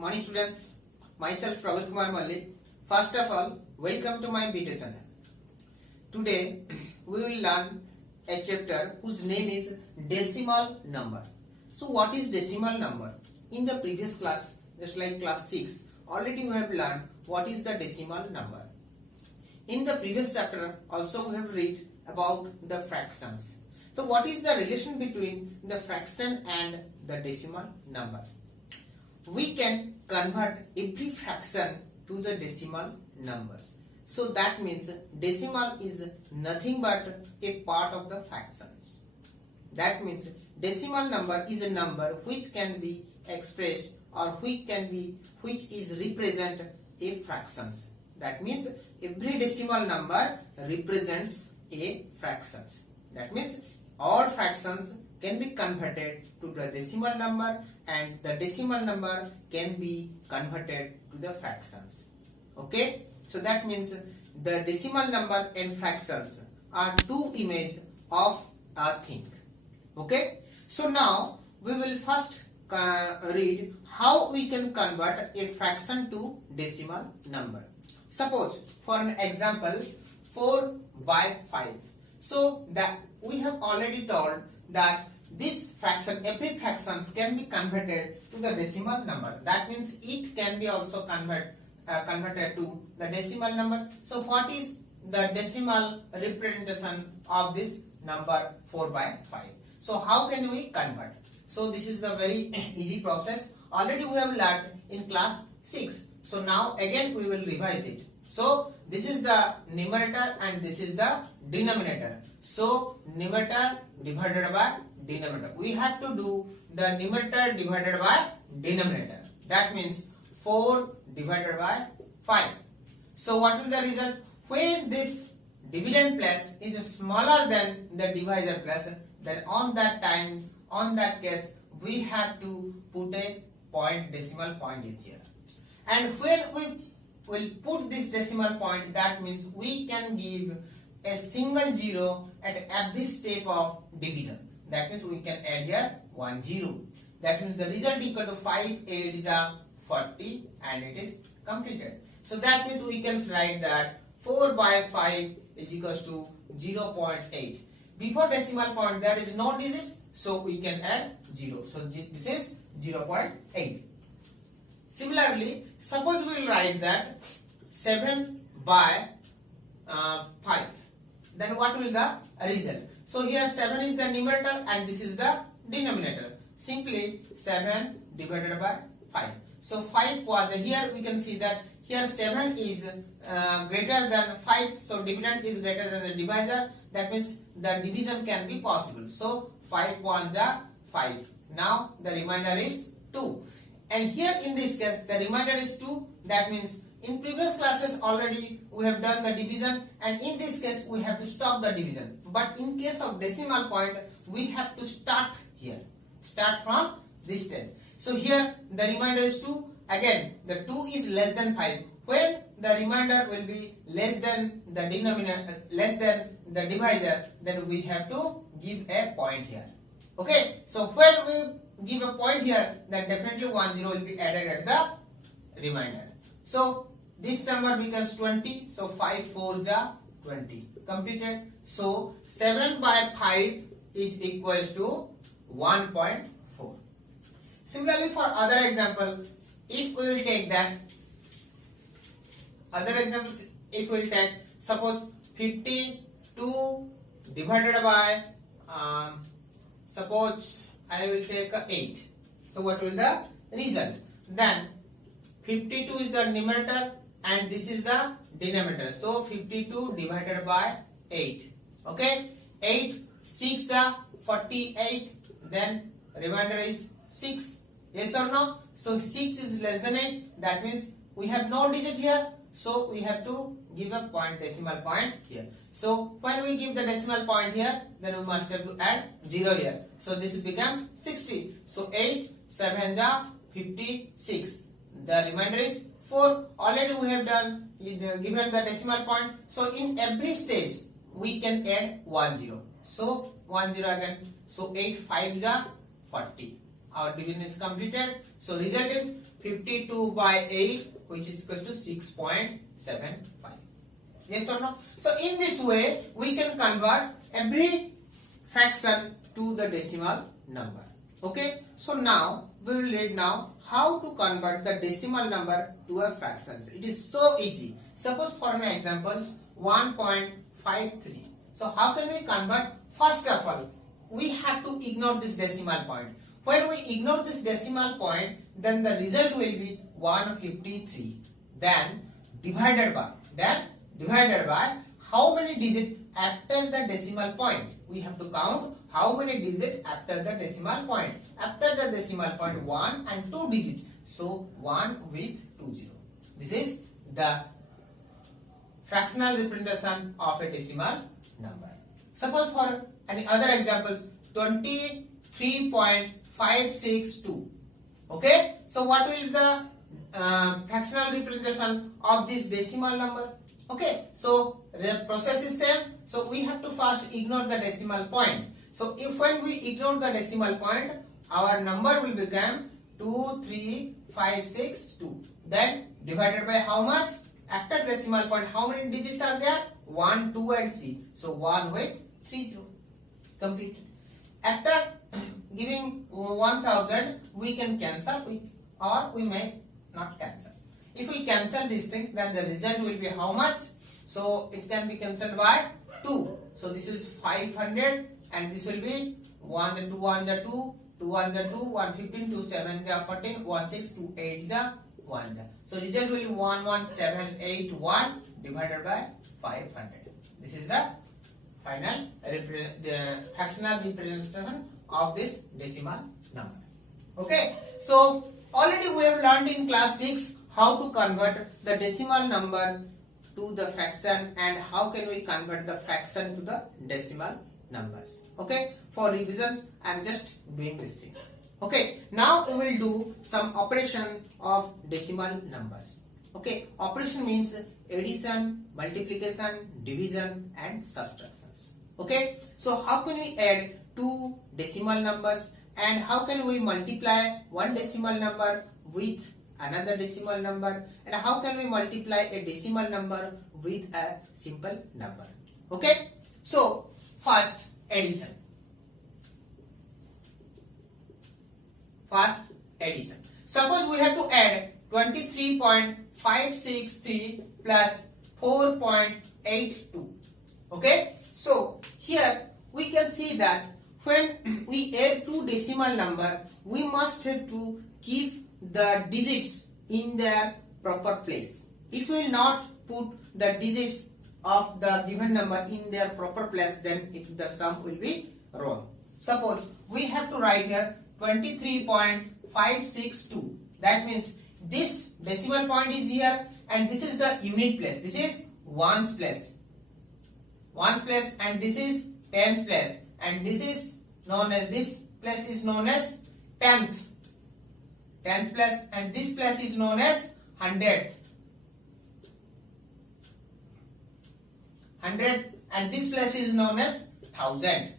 Morning students, myself Praveen Kumar Mallik. First of all, welcome to my video channel. Today we will learn a chapter whose name is decimal number. So what is decimal number? In the previous class, just like class 6, already we have learned what is the decimal number. In the previous chapter also we have read about the fractions. So what is the relation between the fraction and the decimal numbers? We can convert every fraction to the decimal numbers. So that means decimal is nothing but a part of the fractions. That means decimal number is a number which can be expressed or which is represent a fractions. That means every decimal number represents a fractions. That means all fractions can be converted to the decimal number and the decimal number can be converted to the fractions. Okay, so that means the decimal number and fractions are two images of a thing. Okay, so now we will first read how we can convert a fraction to decimal number. Suppose for an example 4 by 5. So that we have already told that this fraction, every fractions can be converted to the decimal number. That means it can be also converted to the decimal number. So what is the decimal representation of this number 4 by 5? So how can we convert? So this is a very easy process. Already we have learned in class 6. So now again we will revise it. So this is the numerator and this is the denominator. So numerator divided by denominator. We have to do the numerator divided by denominator. That means 4 divided by 5. So what will the result? When this dividend place is smaller than the divisor place, then on that case we have to put a point, decimal point is here. And when we will put this decimal point, that means we can give a single zero at every step of division. That means we can add here 1 0. That means the result equal to 5 8 is 40 and it is completed. So that means we can write that 4 by 5 is equals to 0.8. Before decimal point there is no digits, so we can add 0. So this is 0.8. Similarly, suppose we will write that 7 by 5. Then what will the result? So here 7 is the numerator and this is the denominator. Simply 7 divided by 5. So 5 was here we can see that here 7 is greater than 5. So dividend is greater than the divisor. That means the division can be possible. So 5 ones are 5. Now the remainder is 2. And here in this case the remainder is 2. That means in previous classes already we have done the division and in this case we have to stop the division. But in case of decimal point we have to start here. Start from this stage. So here the remainder is 2. Again the 2 is less than 5. When the remainder will be less than the denominator, less than the divisor, then we have to give a point here. Okay. So when we give a point here, then definitely 1 0 will be added at the remainder. So this number becomes 20. So 5 4 ja 20. Completed. So 7 by 5 is equals to 1.4. Similarly for other example, if we will take that, other examples, if we will take, suppose 52 divided by, suppose I will take 8. So what will the result? Then 52 is the numerator and this is the denominator. So 52 divided by 8. Okay. 8 6 48. Then remainder is 6. Yes or no? So 6 is less than 8. That means we have no digit here. So we have to give a point, decimal point here. So when we give the decimal point here, then we must have to add 0 here. So this becomes 60. So 8 7 ja 56. The remainder is 4. Already we have done given the decimal point. So in every stage we can add 1 0. So 1 0 again. So 8 5 ja 40. Our division is completed. So result is 52 by 8, which is equal to 6.75. Yes or no? So in this way, we can convert every fraction to the decimal number. Okay. So now we will read now how to convert the decimal number to a fraction. It is so easy. Suppose for an example 1.53. So how can we convert? First of all, we have to ignore this decimal point. When we ignore this decimal point, then the result will be 153. Then divided by how many digits after the decimal point? We have to count how many digits after the decimal point. After the decimal point, 1 and 2 digits. So 1 with 2 0. This is the fractional representation of a decimal number. Suppose for any other examples, 23.562. Okay. So what will the fractional representation of this decimal number? Okay. So the process is same. So we have to first ignore the decimal point. So if when we ignore the decimal point, our number will become 23562. Then divided by how much? After decimal point, how many digits are there? 1, 2 and 3. So 1 with 30. Completed. After giving 1000, we can cancel or we may not cancel. If we cancel these things, then the result will be how much? So it can be cancelled by 2. So this is 500 and this will be 1 2 1 2, 2 1 2, 115, 2 7 14, 1 6, 2 8 1. So result will be 11781 divided by 500. This is the final fractional representation of this decimal number. Okay. So already we have learned in class 6 how to convert the decimal number to the fraction and how can we convert the fraction to the decimal numbers. Okay. For revisions, I am just doing these things. Okay. Now we will do some operation of decimal numbers. Okay. Operation means addition, multiplication, division and subtractions. Okay. So how can we add two decimal numbers and how can we multiply one decimal number with another decimal number and how can we multiply a decimal number with a simple number? Okay. So first addition. First addition. Suppose we have to add 23.563 plus 4.82. Okay. So here we can see that when we add two decimal number, we must have to keep the digits in their proper place. If we will not put the digits of the given number in their proper place, then the sum will be wrong. Suppose we have to write here 23.562. That means this decimal point is here and this is the unit place. This is ones place. Ones place and this is tens place and this is known as, this place is known as tenth. Tenth place and this place is known as hundredth. Hundredth and this place is known as thousand.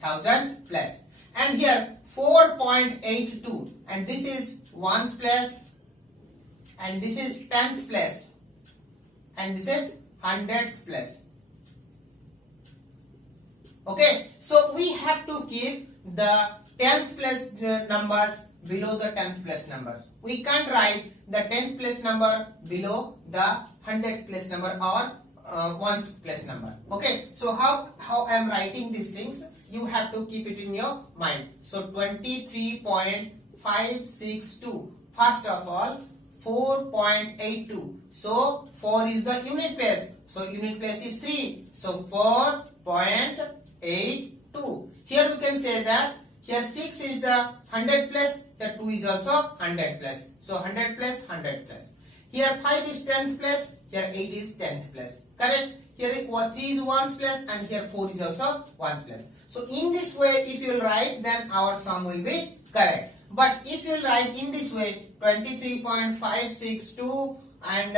Thousandth place. And here 4.82 and this is ones place and this is tenth place and this is hundredth place. Okay, so we have to keep the 10th place numbers below the 10th place numbers. We can't write the 10th place number below the 100th place number or ones place number. Okay, so how I am writing these things, you have to keep it in your mind. So 23.562. First of all, 4.82. So 4 is the unit place. So unit place is 3. So 4.82. Here we can say that here 6 is the 100 place. Here 2 is also 100 place. So 100 place, 100 place. Here 5 is 10th place. Here 8 is 10th place. Correct? Here 3 is 1's place and here 4 is also 1's place. So in this way, if you write, then our sum will be correct. But if you write in this way, 23.562 and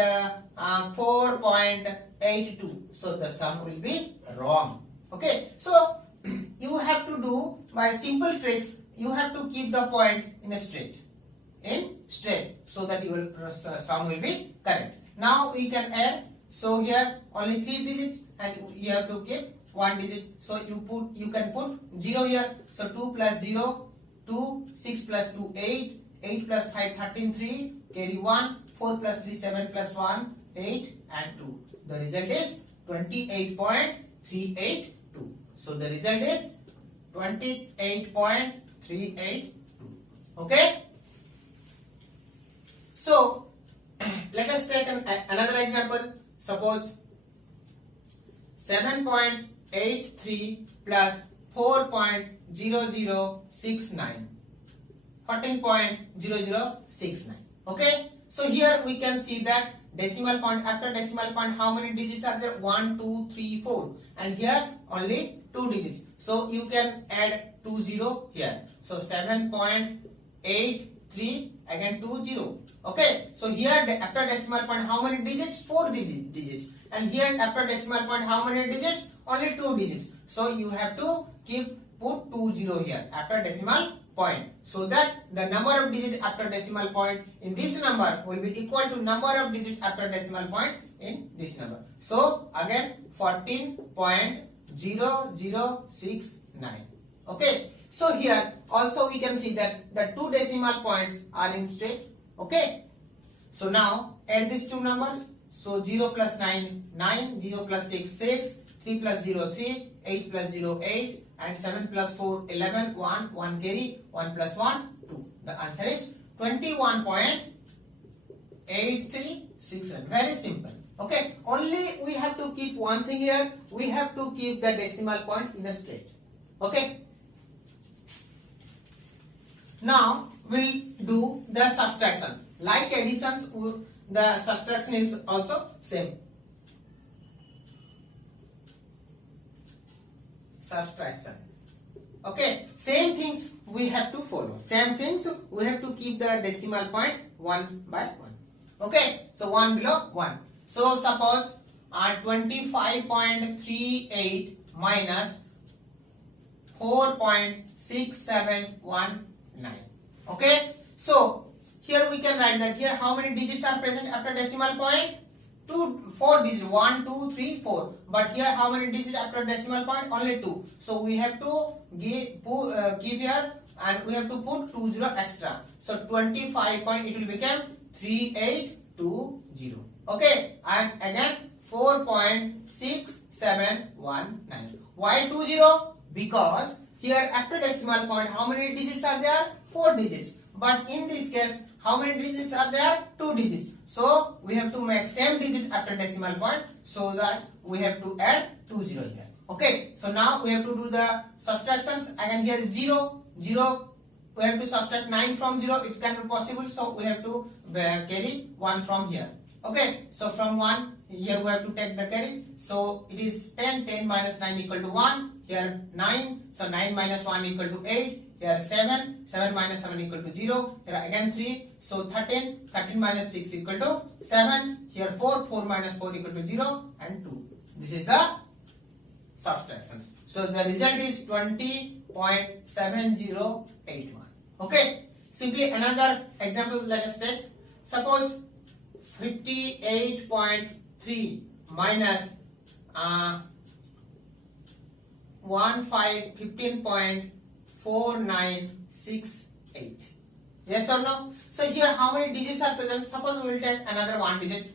4.82, so the sum will be wrong. Okay, so you have to do by simple tricks you have to keep the point in straight, so that your sum will be correct. Now we can add. So here only 3 digits, and you have to keep 1 digit. So you can put 0 here. So 2 plus 0, 2, 6 plus 2, 8, 8 plus 5, 13, 3, carry 1, 4 plus 3, 7 plus 1, 8 and 2. The result is 28.382. So the result is 28.382. Okay. So let us take another example. Suppose 7.83 plus 4.0069, 14.0069. Okay. So here we can see that decimal point, after decimal point how many digits are there? 1, 2, 3, 4, and here only 2 digits. So you can add 20 here. So 7.83 again 20. Okay. So here after decimal point how many digits? 4 digits. And here after decimal point how many digits? Only 2 digits. So you have to put 20 here after decimal point, so that the number of digits after decimal point in this number will be equal to number of digits after decimal point in this number. So again 14.0069. Okay. So here also we can see that the 2 decimal points are in straight. Okay. So now add these two numbers. So 0 plus 9, 9, 0 plus 6, 6, 3 plus 0, 3, 8 plus 0, 8, and 7 plus 4, 11, 1, 1 carry, 1 plus 1, 2. The answer is 21.8367. Very simple. Okay. Only we have to keep one thing here. We have to keep the decimal point in a straight. Okay. Now we'll do the subtraction. Like additions, the subtraction is also same. Subtraction. Okay. Same things we have to follow. Same things we have to keep the decimal point 1 by 1. Okay. So 1 below 1. So suppose 25.38 minus 4.6719. Okay. So here we can write that here how many digits are present after decimal point? 4 digits. 1, 2, 3, 4. But here how many digits after decimal point? Only 2. So we have to keep here, and we have to put 20 extra. So 25 point, it will become 3820. Okay. And again 4.6719. Why 20? Because here after decimal point how many digits are there? 4 digits. But in this case how many digits are there? 2 digits. So we have to make same digits after decimal point, so that we have to add 20 here. Okay. So now we have to do the subtractions. Again here is 0, 0. We have to subtract 9 from 0. It can be possible. So we have to carry 1 from here. Okay. So from 1 here we have to take the carry. So it is 10. 10 minus 9 equal to 1. Here 9. So 9 minus 1 equal to 8. Here 7. 7 minus 7 equal to 0. Here again 3. So 13. 13 minus 6 equal to 7. Here 4. 4 minus 4 equal to 0 and 2. This is the subtractions. So the result is 20.7081. Okay. Simply another example let us take. Suppose 58.3 minus 15.4968. Yes or no? So here how many digits are present? Suppose we will take another one digit,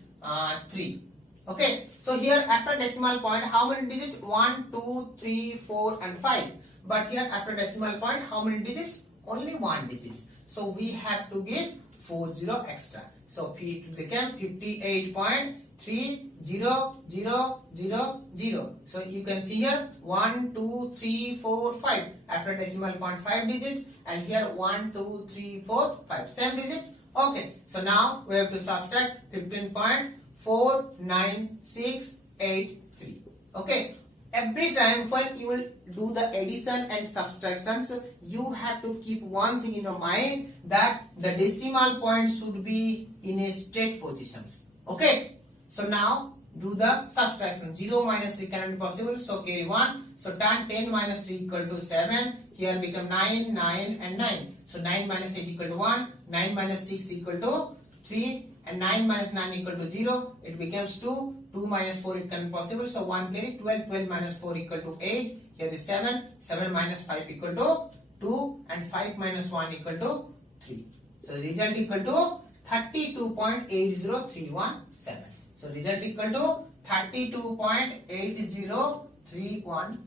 3. Okay. So here after decimal point how many digits? 1, 2, 3, 4 and 5. But here after decimal point how many digits? Only 1 digit. So we have to give 40 extra. So it became 58.30000. So you can see here 1, 2, 3, 4, 5. After decimal point 5 digit, and here 1, 2, 3, 4, 5. Same digit. Okay. So now we have to subtract 15.49683. Okay. Every time when you will do the addition and subtraction, so you have to keep one thing in your mind, that the decimal point should be in a straight positions. Okay. So now do the subtraction. 0 minus 3 cannot be possible, so carry 1. So tan 10 minus 3 equal to 7. here become 9, 9 and 9. So 9 minus 8 equal to 1, 9 minus 6 equal to 3 and 9 minus 9 equal to 0. It becomes 2, 2 minus 4 it can possible. So 1 carry 12, 12 minus 4 equal to 8. Here is 7, 7 minus 5 equal to 2 and 5 minus 1 equal to 3. So result equal to 32.80317. So result equal to 32.80317.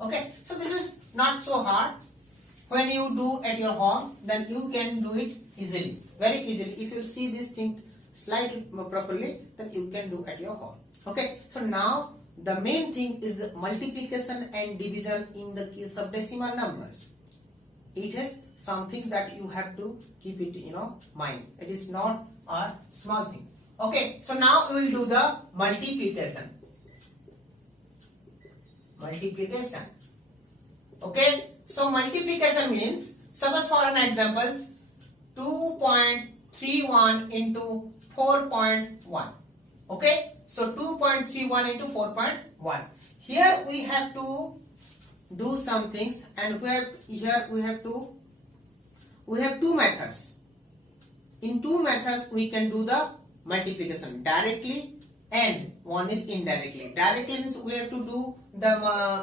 Okay, so this is not so hard. When you do at your home, then you can do it easily, very easily. If you see this thing slightly properly, then you can do at your home. Okay, so now the main thing is multiplication and division in the case of decimal numbers. It is something that you have to keep it in your mind. It is not a small thing. Okay, so now we will do the multiplication. Multiplication. Okay, so multiplication means, suppose for an examples, 2.31 into 4.1. Okay, so 2.31 into 4.1. Here we have to do some things, and we have two methods. In two methods we can do the multiplication, directly and one is indirectly. Directly means we have to do the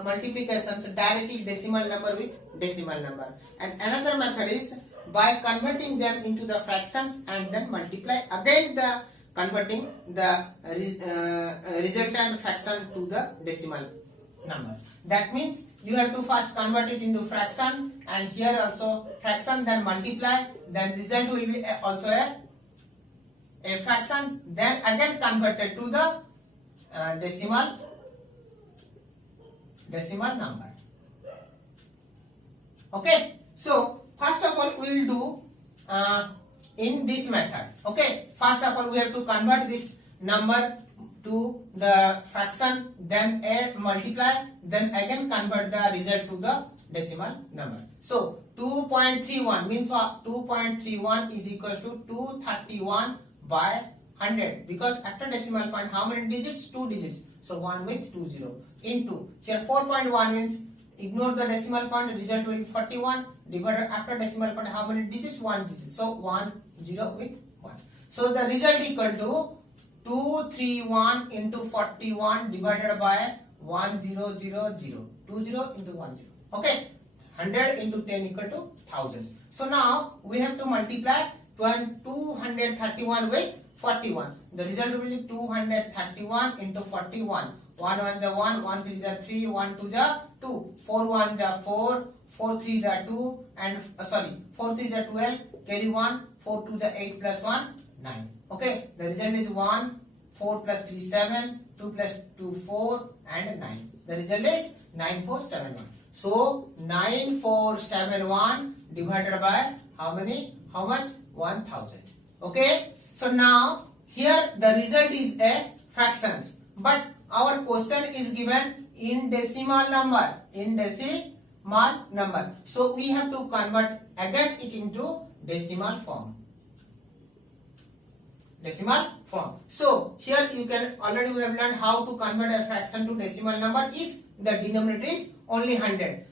multiplications directly, decimal number with decimal number, and another method is by converting them into the fractions and then multiply again the converting the resultant fraction to the decimal number. That means you have to first convert it into fraction, and here also fraction, then multiply, then result will be also a fraction, then again converted to the decimal number. Okay, so first of all we will do in this method. Okay, first of all we have to convert this number to the fraction, then add, multiply, then again convert the result to the decimal number. So 2.31 means 2.31 is equals to 231 by 100, because after decimal point how many digits? 2 digits. So 1 with 2 0 into here 4.1 means ignore the decimal point, result will be 41 divided after decimal point how many digits? 1 digit. So 1 0 with 1. So the result equal to 231 into 41 divided by 1000. 20 into 10. Okay, 100 into 10 equal to 1000. So now we have to multiply 231 with 41. The result will be 231 into 41. 1 1 is 1, 1 3 is 3, 1 2 is 2, 4 1 is 4, 4 3 is 2, and 4 3 is 12, carry 1, 4 2 is 8 plus 1, 9. Okay, the result is 1, 4 plus 3 7, 2 plus 2 4 and 9. The result is 9471. So 9471 divided by how many? How much? 1000. Okay, so now here the result is a fractions, but our question is given in decimal number. So we have to convert again it into decimal form. So here you can already we have learned how to convert a fraction to decimal number if the denominator is only 100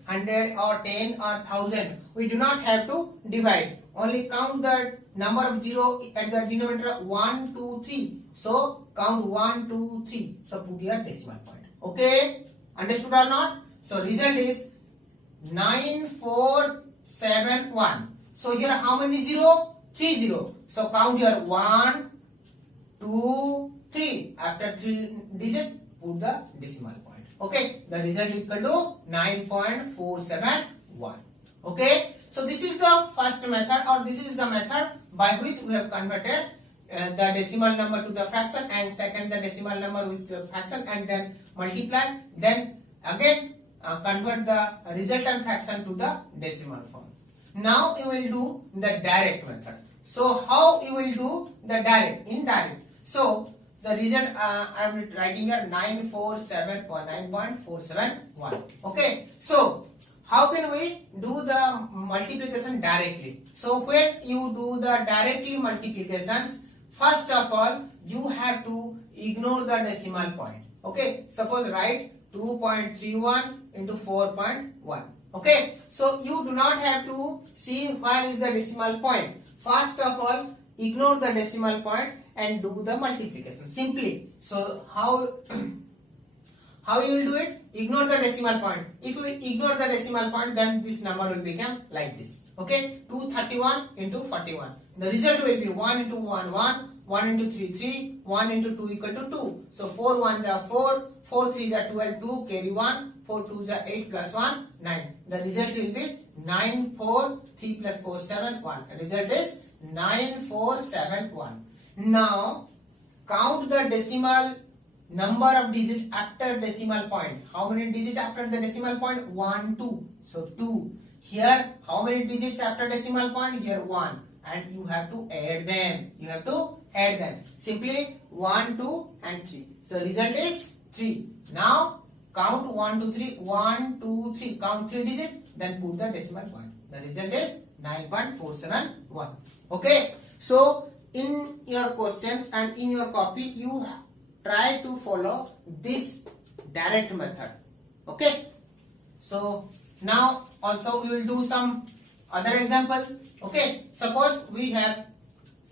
or 10 or 1000. We do not have to divide. Only count the number of 0 at the denominator 1, 2, 3. So count 1, 2, 3. So put your decimal point. Okay, understood or not? So result is 9471. So here how many 0? 3 0. So count here 1, 2, 3. After 3 digit, put the decimal point. Okay, the result equal to 9.471. Okay, so this is the first method, or this is the method by which we have converted the decimal number to the fraction, and second the decimal number with the fraction, and then multiply, then again convert the resultant fraction to the decimal form. Now you will do the direct method. So how you will do the direct? Indirect. So the result I am writing here 9.471. Okay, so how can we do the multiplication directly? So when you do the directly multiplications, first of all you have to ignore the decimal point. Okay, suppose write 2.31 into 4.1. Okay, so you do not have to see where is the decimal point. First of all, ignore the decimal point and do the multiplication simply. So how how you will do it? Ignore the decimal point. If you ignore the decimal point, then this number will become like this. Okay, 231 into 41. The result will be 1 into 1 1, 1 into 3 3, 1 into 2 equal to 2. So 4 1s are 4, 4 3s are 12, 2 carry 1, 4 2s are 8 plus 1 9. The result will be 9 4 3 plus 4 7 1. The result is 9 4 7 1. Now count the decimal number of digits after decimal point. How many digits after the decimal point? 1 2. So 2. Here how many digits after decimal point? Here 1. And you have to add them. You have to add them. Simply 1 2 and 3. So result is 3. Now count 1 2 3. 1 2 3. Count 3 digits. Then put the decimal point. The result is 9.471. Okay. So in your questions and in your copy, you try to follow this direct method. Okay. So now also we will do some other example. Okay. Suppose we have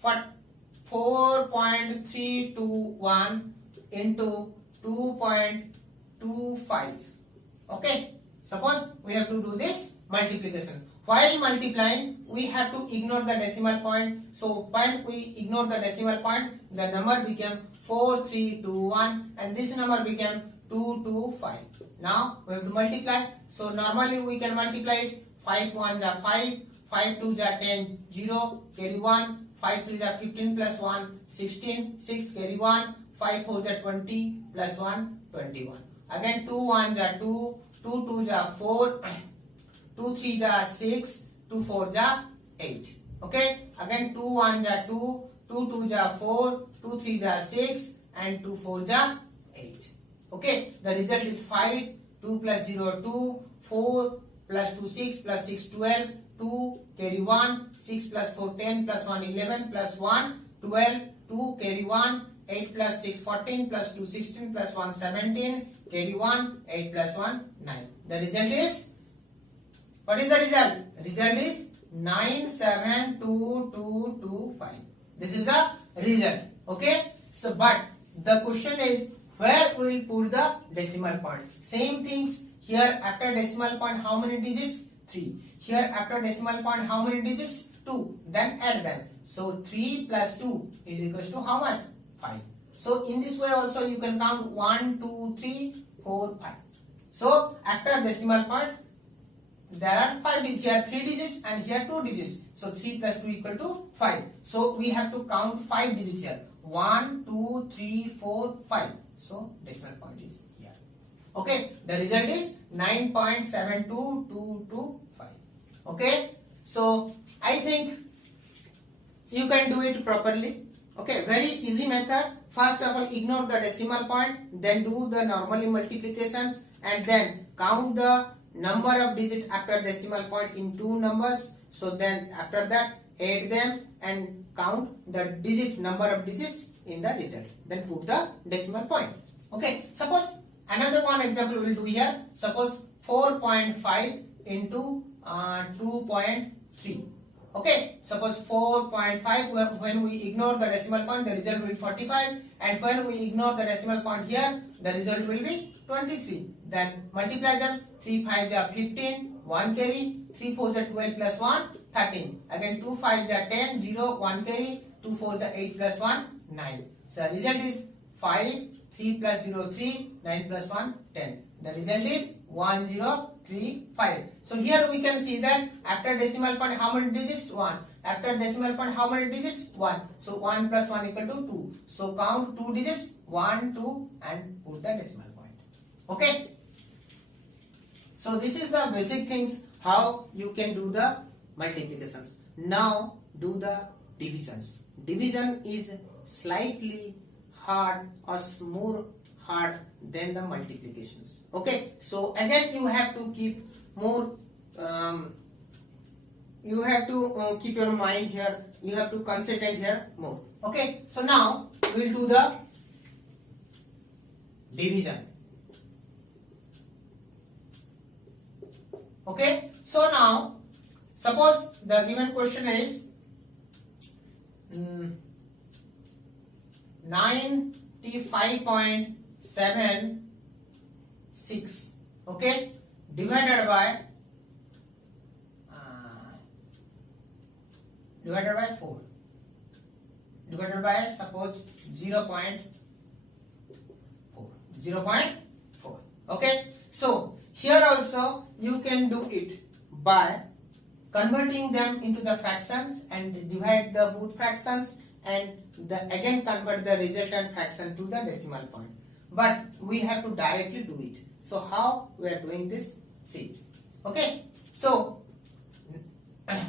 4.321 into 2.25. Okay. Suppose we have to do this multiplication. While multiplying, we have to ignore the decimal point. So when we ignore the decimal point, the number became 4321 and this number became 225. Now we have to multiply. So normally we can multiply it. 5 1s are 5, 5 2s are 10, 0, carry 1, 5 3s are 15 plus 1, 16, 6 carry 1, 5 4s are 20 plus 1, 21. Again 2 1s are 2, 2 2s are 4, 2 3s are 6, 2 4s are 8. Okay. Again 2 1s are 2, 2 2s are 4, 2 3s are 6 and 2 4s are 8. Okay. The result is 5, 2 plus 0 2, 4 plus 2 6 plus 6 12, 2 carry 1, 6 plus 4 10 plus 1 11 plus 1 12, 2 carry 1, 8 plus 6 14 plus 2 16 plus 1 17, carry 1, 8 plus 1 9. The result is, what is the result? Result is 972225. This is the result. Okay. So but the question is where we will put the decimal point. Same things here. After decimal point how many digits? 3. Here after decimal point how many digits? 2. Then add them. So 3 plus 2 is equals to how much? 5. So in this way also you can count 1 2 3 4 5. So after decimal point there are 5 digits. Here 3 digits and here 2 digits. So 3 plus 2 equal to 5. So we have to count 5 digits here. 1 2 3 4 5. So decimal point is here. Okay. The result is 9.72225. Okay. So I think you can do it properly. Okay. Very easy method. First of all, ignore the decimal point, then do the normally multiplications and then count the number of digits after decimal point in two numbers. So then after that add them and count the number of digits in the result. Then put the decimal point. Okay. Suppose another one example we will do here. Suppose 4.5 into 2.3. Okay. Suppose 4.5, when we ignore the decimal point, the result will be 45, and when we ignore the decimal point here, the result will be 23. Then multiply them. 3 5s are 15, 1 carry, 3 4s are 12 plus 1, 13. Again 2 5s are 10, 0, 1 carry, 2 4s are 8 plus 1, 9. So the result is 5, 3 plus 0 3, 9 plus 1 10. The result is 1035. So here we can see that after decimal point how many digits? 1. After decimal point how many digits? 1. So 1 plus 1 equal to 2. So count 2 digits, 1 2 and put the decimal point. Okay. So this is the basic things how you can do the multiplications. Now do the divisions. Division is slightly hard or more hard than the multiplications. Okay. So again you have to keep more you have to keep your mind here. You have to concentrate here more. Okay. So now we will do the division. Okay, so now suppose the given question is 95.76, okay, divided by 4, divided by suppose 0.4. Okay, so here also you can do it by converting them into the fractions and divide the both fractions and again convert the resultant fraction to the decimal point. But we have to directly do it. So how we are doing this? See. Okay. So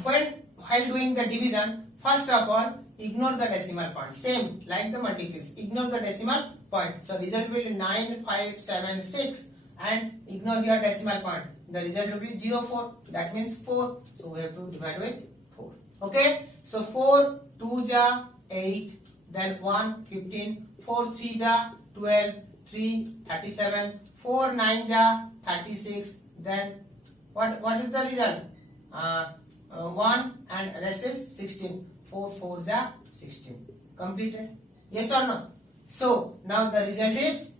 while doing the division, first of all, ignore the decimal point. Same like the multiplication. Ignore the decimal point. So result will be 9576 and ignore your decimal point. The result will be 04. That means 4. So we have to divide with 4. Okay. So 4 2 ja 8, then 1 15, 4 3 ja 12, 3 37, 4 9 ja 36. Then what is the result? 1 and rest is 16. 4 4 ja 16. Completed? Yes or no? So now the result is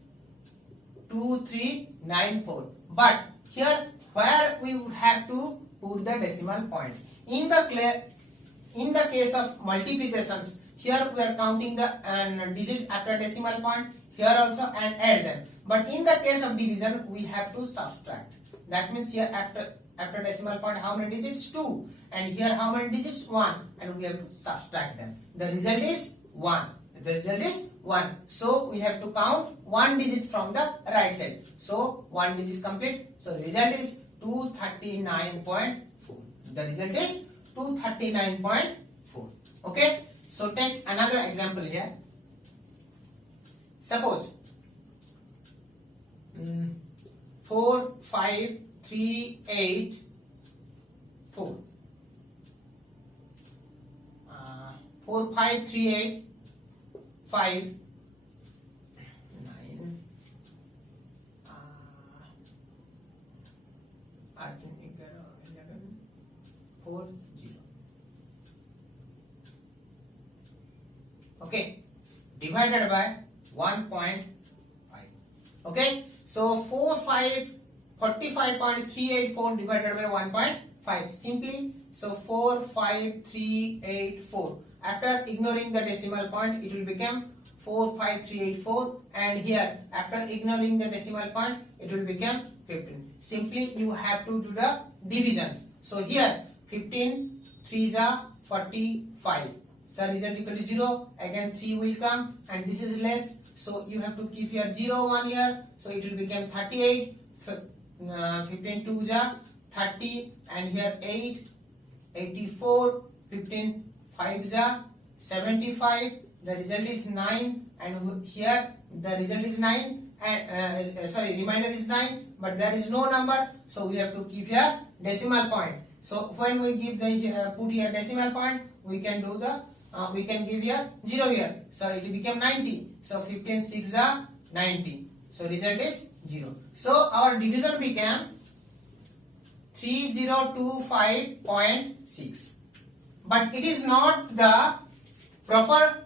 2394. But here where we have to put the decimal point. In the case of multiplications, here we are counting the digits after decimal point, here also and add them. But in the case of division, we have to subtract. That means here after decimal point, how many digits? 2. And here how many digits? 1. And we have to subtract them. The result is 1. The result is 1. So we have to count 1 digit from the right side. So 1 digit complete. So result is 239.4. The result is 239.4. Okay. So take another example here. Suppose 4 5 3 8 4. 4 5 3 8 5 9 I think 11 4 0. Okay, divided by 1.5. Okay, so 45.384 divided by 1.5. Simply, so 45384. After ignoring the decimal point, it will become 45384, and here after ignoring the decimal point, it will become 15. Simply you have to do the divisions. So here 15 3 are 45. So result equal to 0. Again 3 will come, and this is less. So you have to keep here 0 1 here. So it will become 38. 15 2 ja 30, and here 8 84. 15 5 ja 75. The result is 9, and here the result is 9, and remainder is 9, but there is no number, so we have to keep here decimal point. So when we give the put here decimal point, we can do the we can give here 0 here, so it will become 90. So 15 6 are 90. So result is 0. So our division became 3025.6. But it is not the proper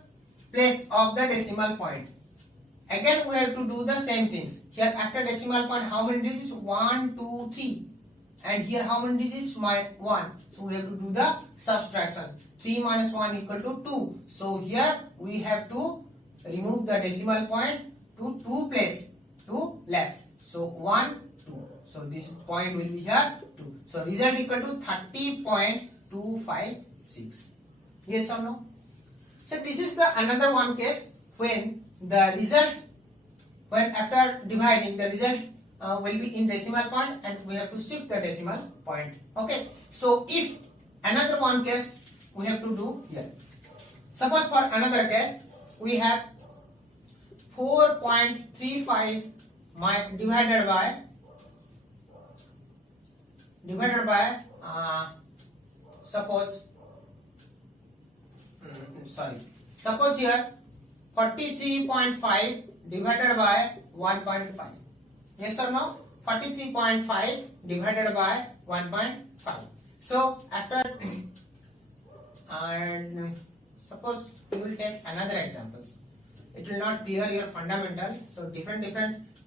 place of the decimal point. Again we have to do the same things. Here after decimal point, how many digits? 1 2 3. And here how many digits? 1. So we have to do the subtraction. 3 minus 1 equal to 2. So here we have to remove the decimal point to 2 place, to left. So 1 2. So this point will be here 2. So result equal to 30.256. Yes or no? So this is the another one case when the result, when after dividing, the result will be in decimal point, and we have to shift the decimal point. Okay. So if another one case we have to do here. Suppose for another case we have 4.35 divided by suppose here 43.5 divided by 1.5. Yes or no? 43.5 divided by 1.5. So after and suppose you will take another examples. It will not clear your fundamental. So different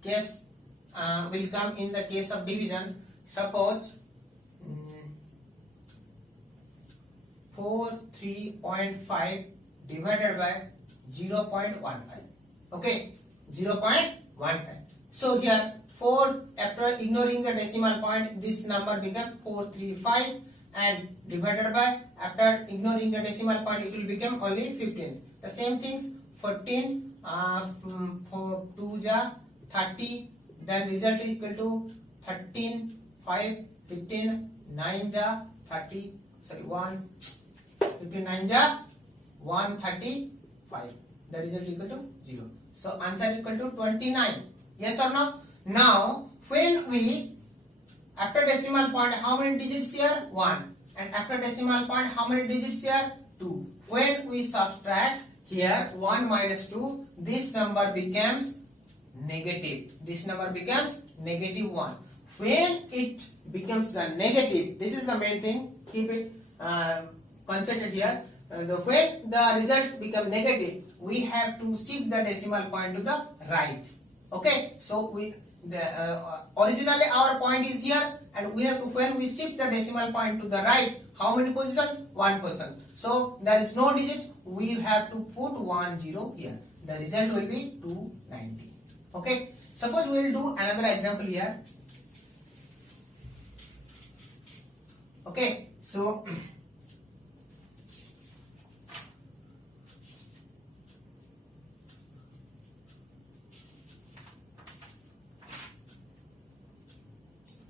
case will come in the case of division. Suppose 43.5 divided by 0.15. Okay, 0.15. So here 4, after ignoring the decimal point, this number becomes 435, and divided by, after ignoring the decimal point, it will become only 15. The same things, 14 4 2 ja 30, then result is equal to 13 5 15 9 ja 30, sorry 1 15 9 ja 135. The result equal to 0. So answer equal to 29. Yes or no? Now when we, after decimal point, how many digits here? 1. And after decimal point, how many digits here? 2. When we subtract here 1 minus 2, this number becomes negative. This number becomes negative 1. When it becomes the negative, this is the main thing. Keep it concentrated here. When the result becomes negative, we have to shift the decimal point to the right. Okay, so originally our point is here, and we have to, when we shift the decimal point to the right, how many positions? 1 position. So there is no digit, we have to put 10 here. The result will be 290. Okay, suppose we will do another example here. Okay, so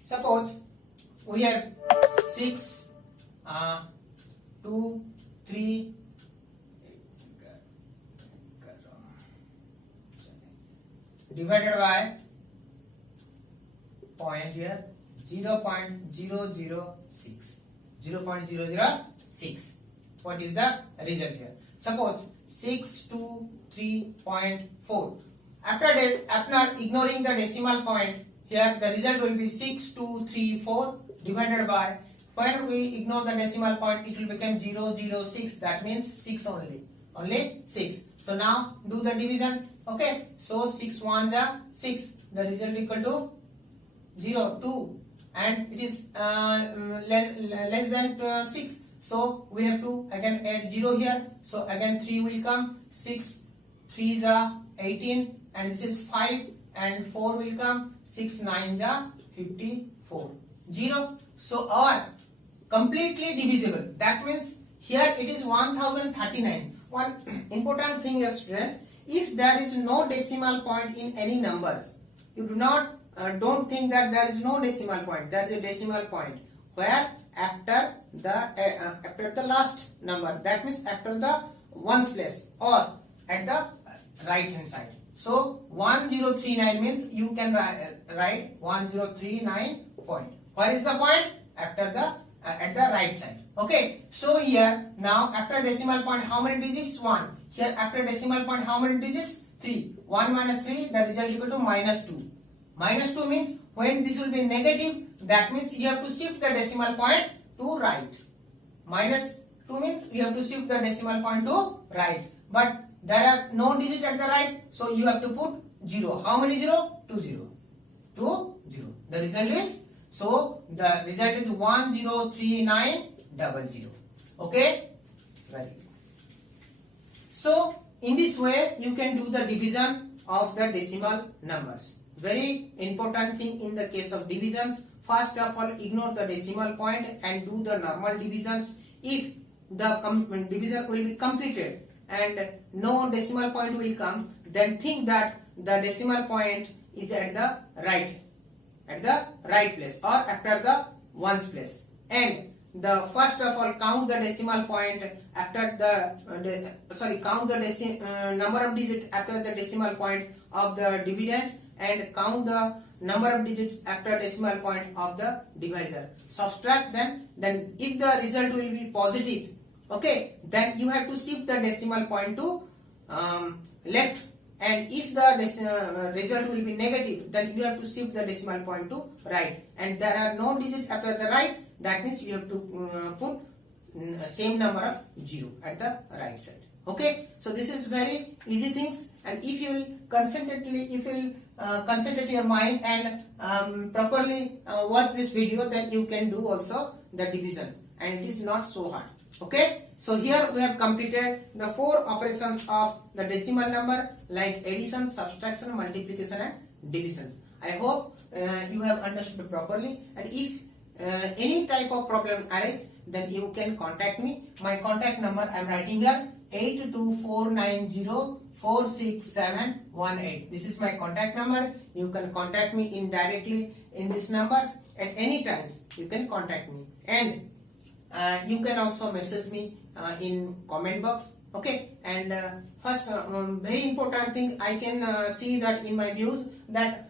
suppose we have 6 2 3 divided by point here 0.006. 0.006. What is the result here? Suppose 623.4. After ignoring the decimal point, here the result will be 6234 divided by, when we ignore the decimal point, it will become 006. That means 6 only 6. So now do the division. Okay, so 6 1s are 6. The result equal to 0 2, and it is less than 6. So we have to again add 0 here. So again 3 will come. 6 3s are 18, and this is 5, and 4 will come. 6 9s are 54. 0. So our completely divisible. That means here it is 1039. One important thing is, student, if there is no decimal point in any numbers, you do not don't think that there is no decimal point. There is a decimal point where after the last number, that means after the ones place or at the right hand side. So 1039 means you can write 1039 point. Where is the point? After the at the right side. Okay, so here now after decimal point, how many digits? 1. Here after decimal point, how many digits? 3. 1 minus 3, the result equal to minus 2. Minus 2 means when this will be negative, that means you have to shift the decimal point to right. Minus 2 means you have to shift the decimal point to right. But there are no digit at the right, so you have to put 0. How many 0? 2 0. 2 0. The result is, so the result is 103900. Okay, very good. So in this way you can do the division of the decimal numbers. Very important thing in the case of divisions. First of all, ignore the decimal point and do the normal divisions. If the division will be completed and no decimal point will come, then think that the decimal point is at the right place or after the ones place. And the first of all, count the decimal point after the count the number of digits after the decimal point of the dividend, and count the number of digits after decimal point of the divisor. Subtract them. Then if the result will be positive, okay, then you have to shift the decimal point to left and if the result will be negative, then you have to shift the decimal point to right, and there are no digits after the right. That means you have to put same number of 0 at the right side. Okay, so this is very easy things, and if you will concentrate your mind and properly watch this video, then you can do also the divisions, and it is not so hard. Okay, so here we have completed the 4 operations of the decimal number, like addition, subtraction, multiplication and divisions. I hope you have understood properly, and if any type of problem arises, then you can contact me. My contact number I am writing here, 8249046718. This is my contact number. You can contact me indirectly in this number at any times. You can contact me, and you can also message me in comment box. Okay, and first very important thing, I can see that in my views that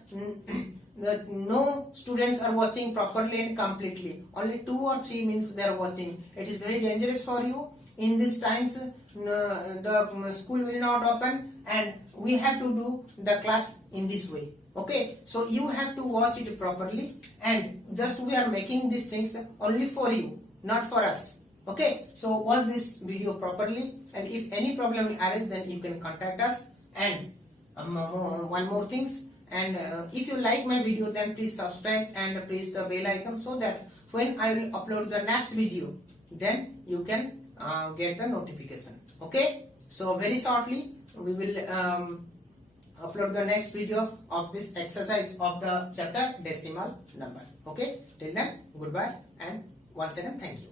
no students are watching properly and completely. Only 2 or 3 minutes they are watching. It is very dangerous for you. In these times the school will not open, and we have to do the class in this way. Okay, so you have to watch it properly, and just we are making these things only for you, not for us. Okay, so watch this video properly, and if any problem arises, then you can contact us. And one more things, and if you like my video, then please subscribe and press the bell icon, so that when I will upload the next video, then you can get the notification. Okay, so very shortly we will upload the next video of this exercise of the chapter decimal number. Okay, till then, goodbye, and once again thank you.